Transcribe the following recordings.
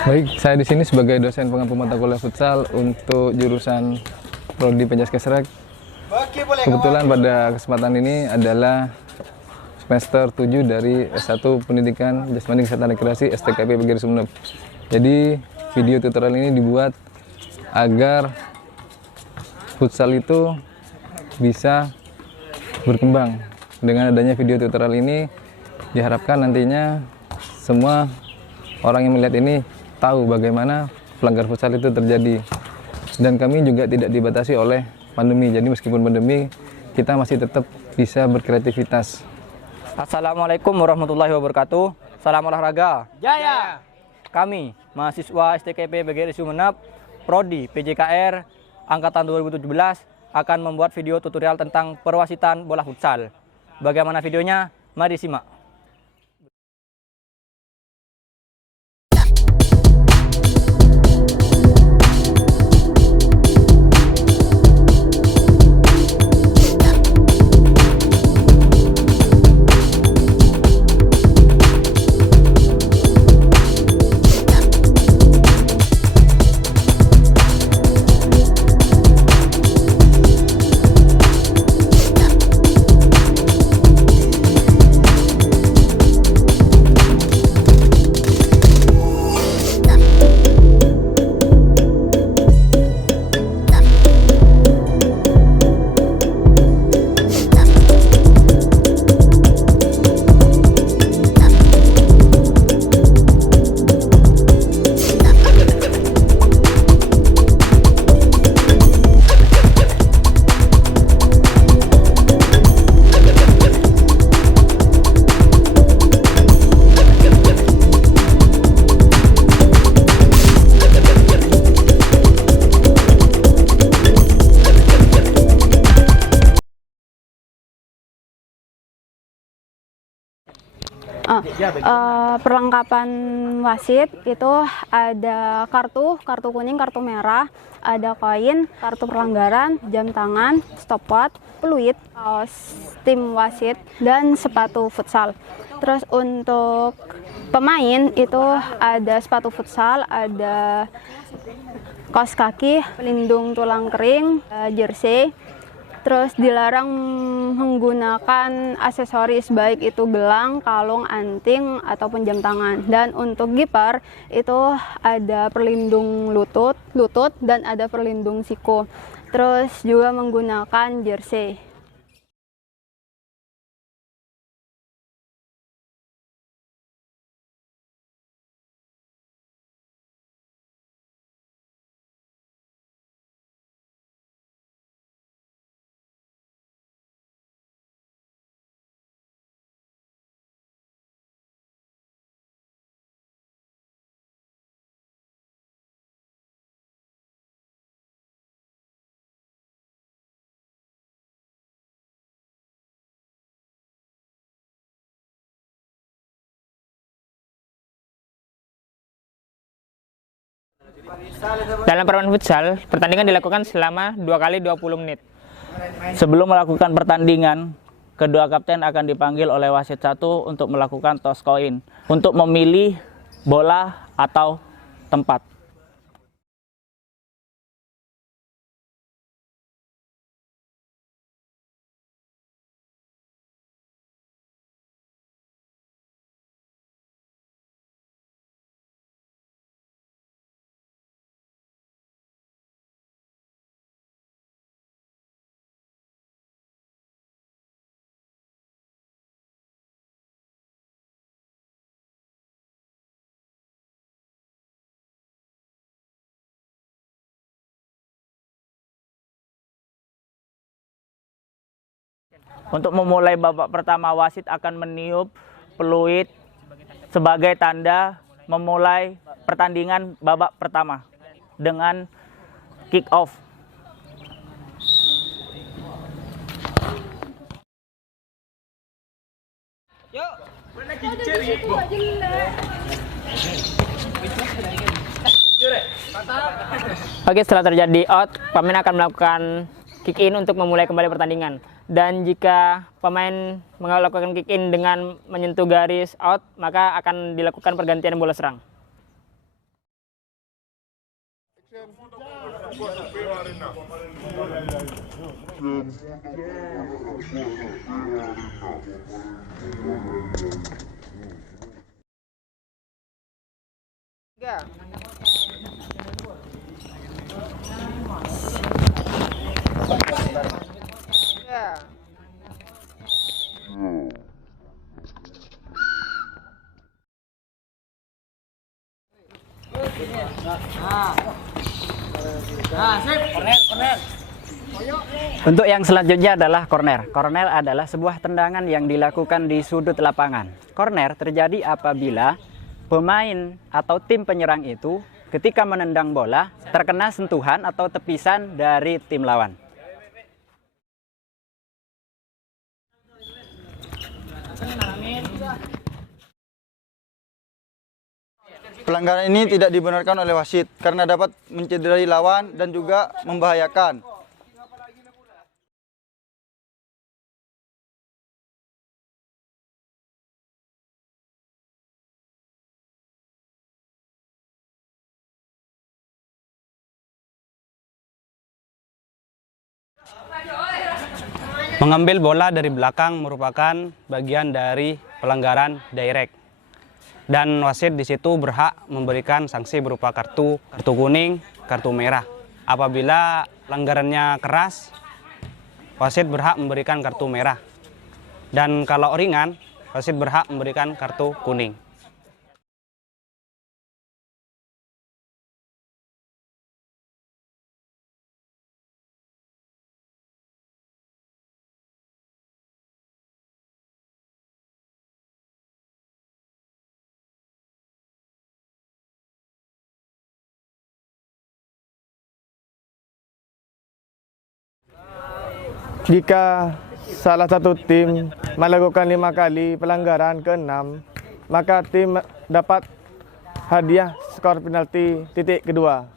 Baik, saya di sini sebagai dosen pengampu mata kuliah futsal untuk jurusan Prodi Pencaskesrek. Kebetulan pada kesempatan ini adalah semester 7 dari S1 Pendidikan Jasmani Kesehatan Rekreasi STKP PGRI Sumeneb. Jadi video tutorial ini dibuat agar futsal itu bisa berkembang. Dengan adanya video tutorial ini diharapkan nantinya semua orang yang melihat ini tahu bagaimana pelanggar futsal itu terjadi. Dan kami juga tidak dibatasi oleh pandemi. Jadi meskipun pandemi, kita masih tetap bisa berkreativitas. Assalamualaikum warahmatullahi wabarakatuh. Salam olahraga. Jaya. Kami, mahasiswa STKP PGRI Sumeneb, Prodi PJKR, Angkatan 2017, akan membuat video tutorial tentang perwasitan bola futsal. Bagaimana videonya? Mari simak. Perlengkapan wasit itu ada kartu kuning, kartu merah, ada koin, kartu pelanggaran, jam tangan, stopwatch, peluit, kaos tim wasit, dan sepatu futsal. Terus untuk pemain itu ada sepatu futsal, ada kaos kaki, pelindung tulang kering, jersey. Terus dilarang menggunakan aksesoris baik itu gelang, kalung, anting, ataupun jam tangan. Dan untuk kiper itu ada perlindung lutut dan ada perlindung siku. Terus juga menggunakan jersey. Dalam permainan futsal, pertandingan dilakukan selama 2 kali 20 menit. Sebelum melakukan pertandingan, kedua kapten akan dipanggil oleh wasit satu untuk melakukan toss koin untuk memilih bola atau tempat. Untuk memulai babak pertama, wasit akan meniup peluit sebagai tanda memulai pertandingan babak pertama dengan kick off. Oke, setelah terjadi out, pemain akan melakukan kick in untuk memulai kembali pertandingan. Dan jika pemain melakukan kick in dengan menyentuh garis out, maka akan dilakukan pergantian bola serang. Untuk yang selanjutnya adalah corner. Corner adalah sebuah tendangan yang dilakukan di sudut lapangan. Corner terjadi apabila pemain atau tim penyerang itu ketika menendang bola terkena sentuhan atau tepisan dari tim lawan. Pelanggaran ini tidak dibenarkan oleh wasit karena dapat mencederai lawan dan juga membahayakan. Mengambil bola dari belakang merupakan bagian dari pelanggaran direct. Dan wasit di situ berhak memberikan sanksi berupa kartu kuning, kartu merah. Apabila pelanggarannya keras, wasit berhak memberikan kartu merah. Dan kalau ringan, wasit berhak memberikan kartu kuning. Jika salah satu tim melakukan 5 kali pelanggaran ke-6, maka tim dapat hadiah skor penalti titik kedua.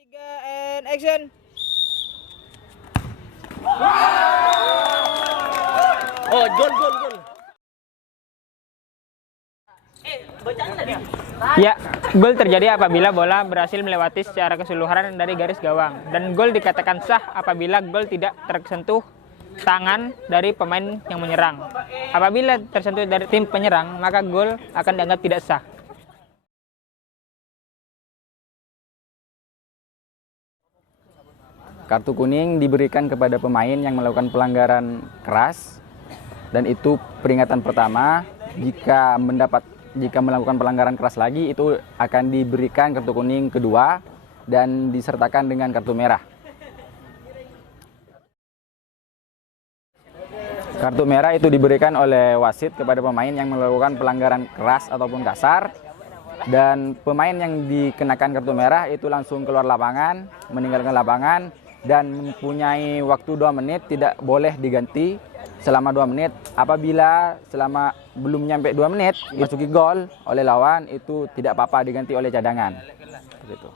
3 and action. Oh, gol. Ya, gol terjadi apabila bola berhasil melewati secara keseluruhan dari garis gawang. Dan gol dikatakan sah apabila gol tidak tersentuh tangan dari pemain yang menyerang. Apabila tersentuh dari tim penyerang, maka gol akan dianggap tidak sah. Kartu kuning diberikan kepada pemain yang melakukan pelanggaran keras, dan itu peringatan pertama. Jika melakukan pelanggaran keras lagi, itu akan diberikan kartu kuning kedua dan disertakan dengan kartu merah. Kartu merah itu diberikan oleh wasit kepada pemain yang melakukan pelanggaran keras ataupun kasar, dan pemain yang dikenakan kartu merah itu langsung keluar lapangan, meninggalkan lapangan, dan mempunyai waktu 2 menit, tidak boleh diganti selama 2 menit. Apabila selama belum nyampe 2 menit masuki gol oleh lawan, itu tidak apa-apa diganti oleh cadangan. Seperti itu.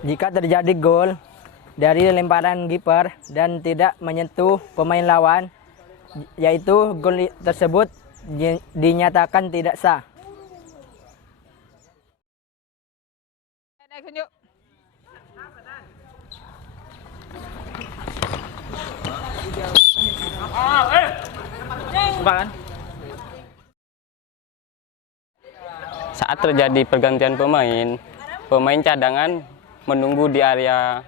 Jika terjadi gol dari lemparan kiper dan tidak menyentuh pemain lawan, yaitu gol tersebut dinyatakan tidak sah. Saat terjadi pergantian pemain cadangan menunggu di area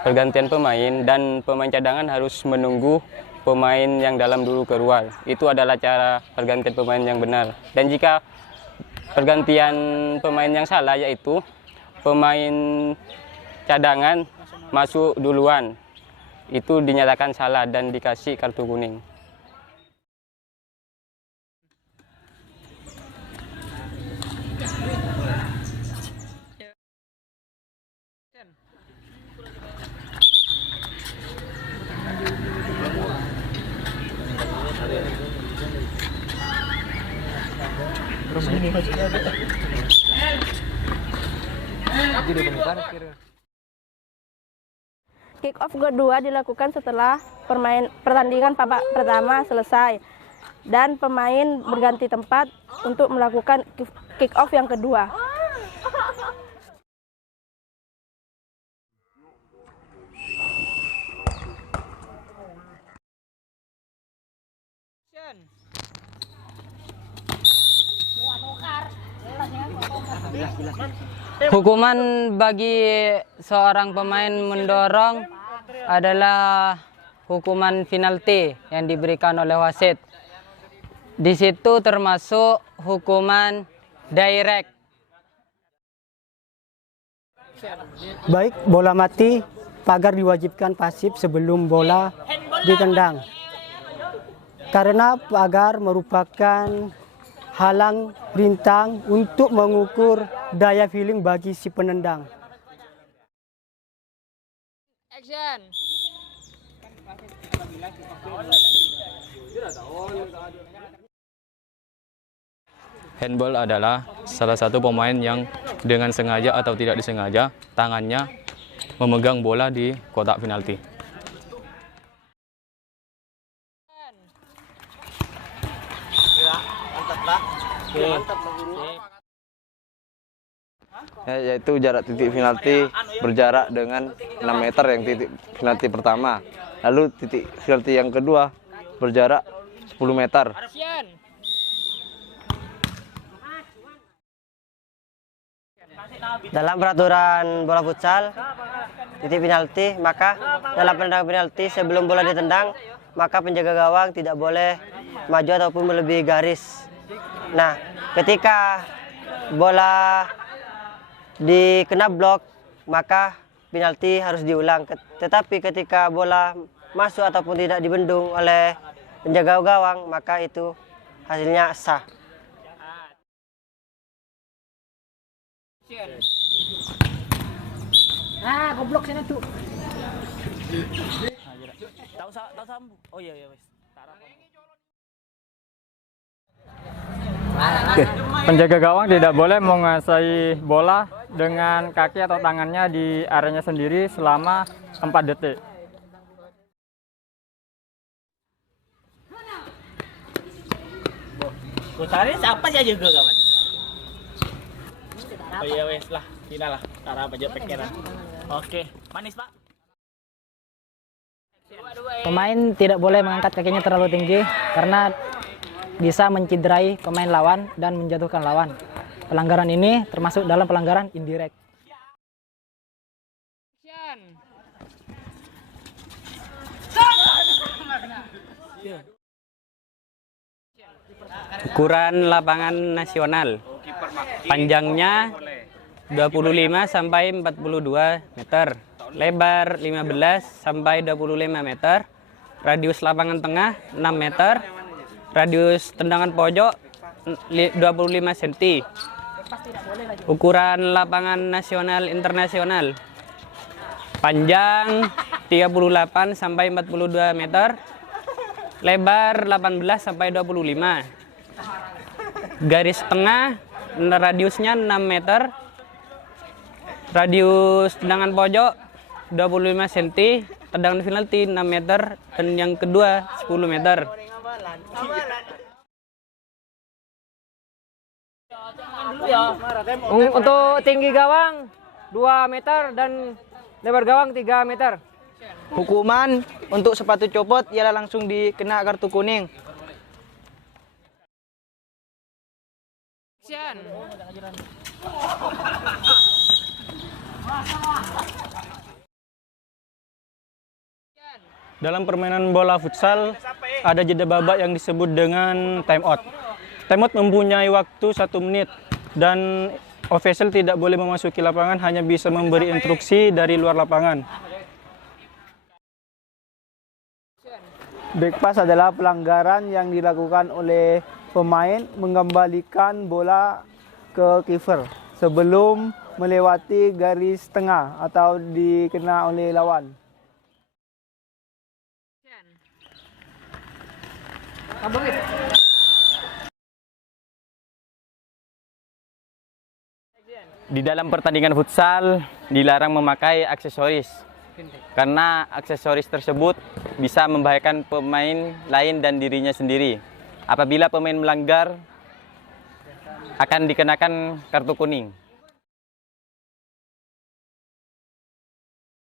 pergantian pemain, dan pemain cadangan harus menunggu pemain yang dalam dulu keluar. Itu adalah cara pergantian pemain yang benar. Dan jika pergantian pemain yang salah, yaitu pemain cadangan masuk duluan, itu dinyatakan salah dan dikasih kartu kuning. Kick off kedua dilakukan setelah pertandingan babak pertama selesai dan pemain berganti tempat untuk melakukan kick off yang kedua. Hukuman bagi seorang pemain mendorong adalah hukuman penalti yang diberikan oleh wasit. Di situ termasuk hukuman direct. Baik, bola mati, pagar diwajibkan pasif sebelum bola ditendang. Karena pagar merupakan halang rintang untuk mengukur daya feeling bagi si penendang. Action. Handball adalah salah satu pemain yang dengan sengaja atau tidak disengaja tangannya memegang bola di kotak penalti. Yaitu jarak titik penalti berjarak dengan 6 meter yang titik penalti pertama. Lalu titik penalti yang kedua berjarak 10 meter. Dalam peraturan bola futsal, titik penalti, maka dalam penendang penalti sebelum bola ditendang, maka penjaga gawang tidak boleh maju ataupun melebihi garis. Nah, ketika bola dikena blok, maka penalti harus diulang. Tetapi ketika bola masuk ataupun tidak dibendung oleh penjaga gawang, maka itu hasilnya sah. Ah, goblok sini tuh. Tahu sambung. Oh iya wes. Penjaga gawang tidak boleh menguasai bola dengan kaki atau tangannya di areanya sendiri selama 4 detik. Putarin siapa sih juga kawan? Oh iya wes lah, final lah. Tara aja pekeran. Oke, manis Pak. Pemain tidak boleh mengangkat kakinya terlalu tinggi karena bisa mencederai pemain lawan dan menjatuhkan lawan. Pelanggaran ini termasuk dalam pelanggaran indirect. Ukuran lapangan nasional. Panjangnya 25 sampai 42 meter. Lebar 15 sampai 25 meter. Radius lapangan tengah 6 meter. Radius tendangan pojok 25 cm. Ukuran lapangan nasional internasional. Panjang 38 sampai 42 meter. Lebar 18 sampai 25. Garis tengah radiusnya 6 meter. Radius tendangan pojok 25 cm. Tendangan penalti 6 meter dan yang kedua 10 meter. Untuk tinggi gawang 2 meter dan lebar gawang 3 meter. Hukuman untuk sepatu copot ialah langsung dikena kartu kuning. Dalam permainan bola futsal ada jeda babak yang disebut dengan time out. Time out mempunyai waktu 1 menit dan official tidak boleh memasuki lapangan, hanya bisa memberi instruksi dari luar lapangan. Back pass adalah pelanggaran yang dilakukan oleh pemain mengembalikan bola ke kiper sebelum melewati garis tengah atau dikena oleh lawan. Di dalam pertandingan futsal dilarang memakai aksesoris karena aksesoris tersebut bisa membahayakan pemain lain dan dirinya sendiri. Apabila pemain melanggar akan dikenakan kartu kuning.